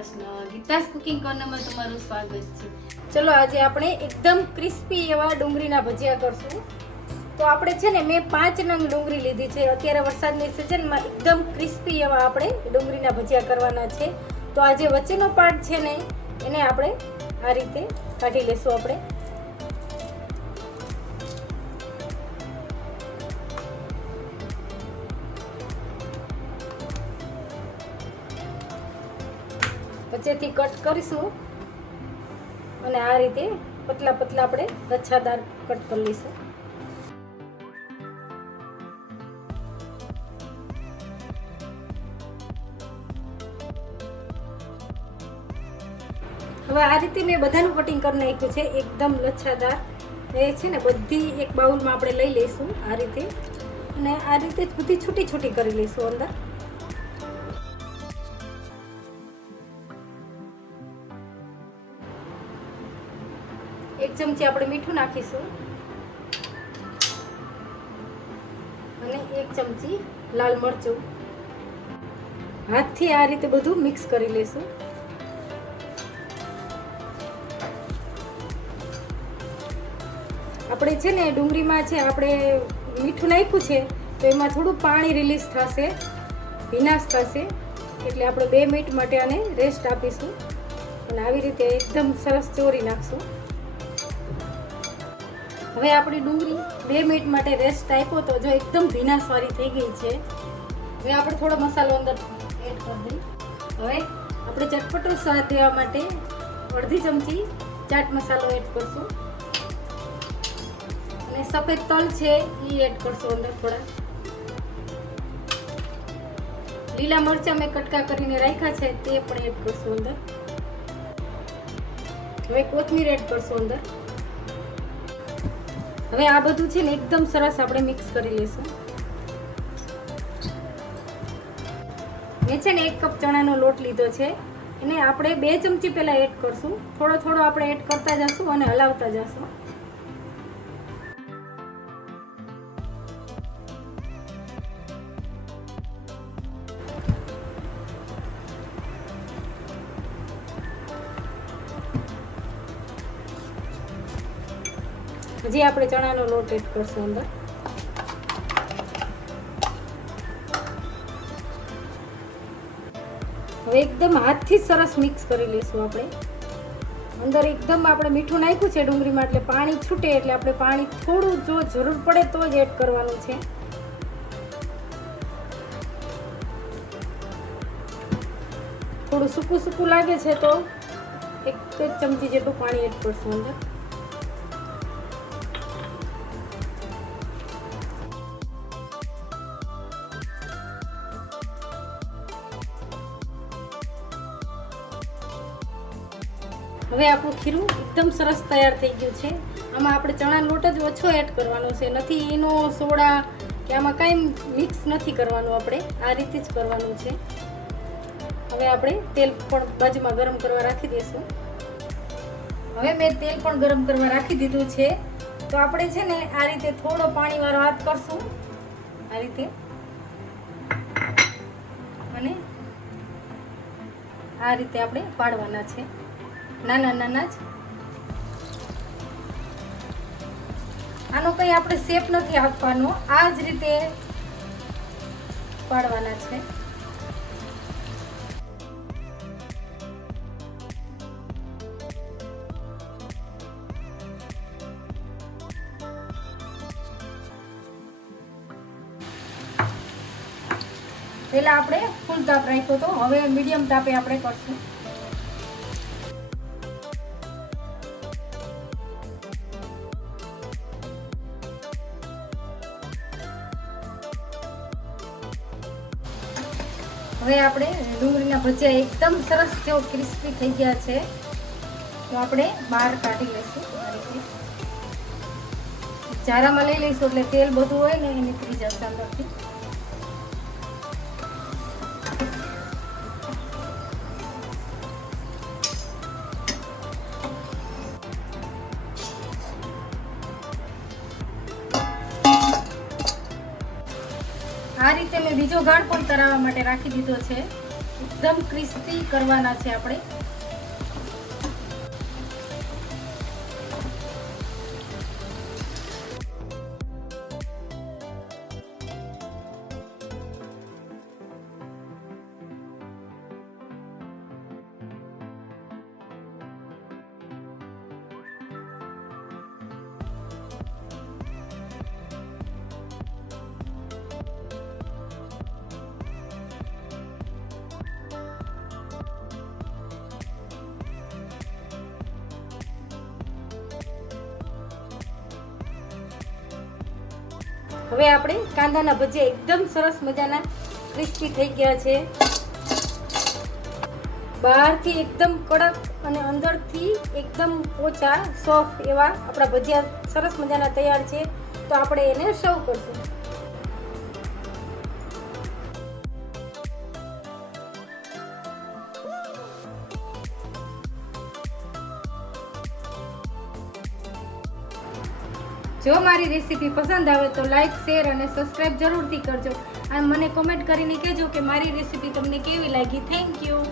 Krishna Geeta's cooking કોર્નરમાં તમારું સ્વાગત છે. ચલો, આજે આપણે એકદમ ક્રિસ્પી એવા ડુંગળીના ભજીયા કરશું. તો આપણે છે ને, મેં પાંચ નંગ ડુંગળી લીધી છે. અત્યારે વરસાદની સિઝનમાં એકદમ ક્રિસ્પી એવા આપણે ડુંગળીના ભજીયા કરવાના છે. તો આ જે વચ્ચેનો પાર્ટ છે ને, એને આપણે આ રીતે કાઢી લેશું આપણે. વચ્ચેથી કટ કરીશું. અને આ રીતે પતલા પતલા આપણે લચ્છાદાર કટ કરી લઈશું. હવે આ રીતે મેં બધાનું કટિંગ કરી નાખ્યું છે. એકદમ લચ્છાદાર એ છે ને, બધી એક બાઉલમાં આપણે લઈ લઈશું આ રીતે. અને આ રીતે બધી છૂટી છૂટી કરી લઈશું અંદર. એક ચમચી આપણે મીઠું નાખીશું. અને એક ચમચી લાલ મરચું. હાથથી આ રીતે બધું મિક્સ કરી લેશું. આપણે છે ને ડુંગળીમાં છે આપણે મીઠું નાખ્યું છે, તો એમાં થોડું પાણી રિલીઝ થશે ભીનાશ થશે. એટલે આપણે બે મિનિટ માટે આને રેસ્ટ આપીશું. અને આવી રીતે એકદમ સરસ ચોરી નાખશું. હવે આપણી ડુંગળી બે મિનિટ માટે રેસ્ટ આપ્યો તો જો એકદમ ભીનાસવાળી થઈ ગઈ છે. હવે આપણે થોડો મસાલો અંદર એડ કરી દઈએ. હવે આપણે ચટપટો સ્વાદ દેવા માટે અડધી ચમચી ચાટ મસાલો એડ કરશું. અને સફેદ તલ છે એ એડ કરશું અંદર થોડા. લીલા મરચાં મેં કટકા કરીને રાખ્યા છે તે પણ એડ કરશું અંદર. હવે કોથમીર એડ કરશું અંદર. હવે આ બધું છે ને એકદમ સરસ આપણે મિક્સ કરી લઈશું. મેં છે ને એક કપ ચણાનો લોટ લીધો છે. એને આપણે બે ચમચી પહેલાં એડ કરશું. થોડો થોડો આપણે એડ કરતા જશું અને હલાવતા જશું. હજી આપણે ચણાનો લોટ એડ કરશું અંદર. હવે એકદમ હાથથી સરસ મિક્સ કરી લઈશું આપણે. અંદર એકદમ આપણે મીઠું નાખ્યું છે ડુંગળીમાં એટલે પાણી છૂટે એટલે આપણે પાણી થોડું જો જરૂર પડે તો જ એડ કરવાનું છે. થોડું સૂકું સૂકું લાગે છે તો એક ચમચી જેટલું પાણી એડ કરશું અંદર. હવે આપણું ખીરું એકદમ સરસ તૈયાર થઈ ગયું છે. આમાં આપણે ચણા લોટ જ ઓછો એડ કરવાનો છે. નથી, એનો સોડા કે આમાં કાંઈ મિક્સ નથી કરવાનું આપણે. આ રીતે જ કરવાનું છે. હવે આપણે તેલ પણ બાજુમાં ગરમ કરવા રાખી દઈશું. હવે મેં તેલ પણ ગરમ કરવા રાખી દીધું છે. તો આપણે છે ને આ રીતે થોડો પાણીવાળો હાથ કરશું. આ રીતે. અને આ રીતે આપણે પાડવાના છે. નાના નાના જ. આનો કંઈ આપણે શેપ નથી આપવાનો. આ જ રીતે પાડવાના છે. પહેલા આપણે ફૂલ તાપ રાખ્યો હતો હવે મીડિયમ તાપે આપણે કરશું. હવે આપણે ડુંગળીના ભજીયા એકદમ સરસ જેવો ક્રિસ્પી થઈ ગયા છે, તો આપણે બહાર કાઢી લઈશું ચારામાં લઈ લઈશું એટલે તેલ બધું હોય ને એની ત્રીજા અંદરથી રીતે મેં બીજો ગાળ પણ તરાવવા માટે રાખી દીધો છે. એકદમ ક્રિસ્પી કરવાના છે આપણે. હવે આપણે કાંદાના ભજીયા એકદમ સરસ મજાના ક્રિસ્પી થઈ ગયા છે. બહારથી એકદમ કડક અને અંદરથી એકદમ ઓછા સોફ્ટ એવા આપણા ભજીયા સરસ મજાના તૈયાર છે. તો આપણે એને સર્વ કરશું. જો મારી રેસીપી પસંદ આવે તો લાઇક શેર અને સબસ્ક્રાઈબ જરૂરથી કરજો. અને મને કોમેન્ટ કરીને કહેજો કે મારી રેસીપી તમને કેવી લાગી. Thank you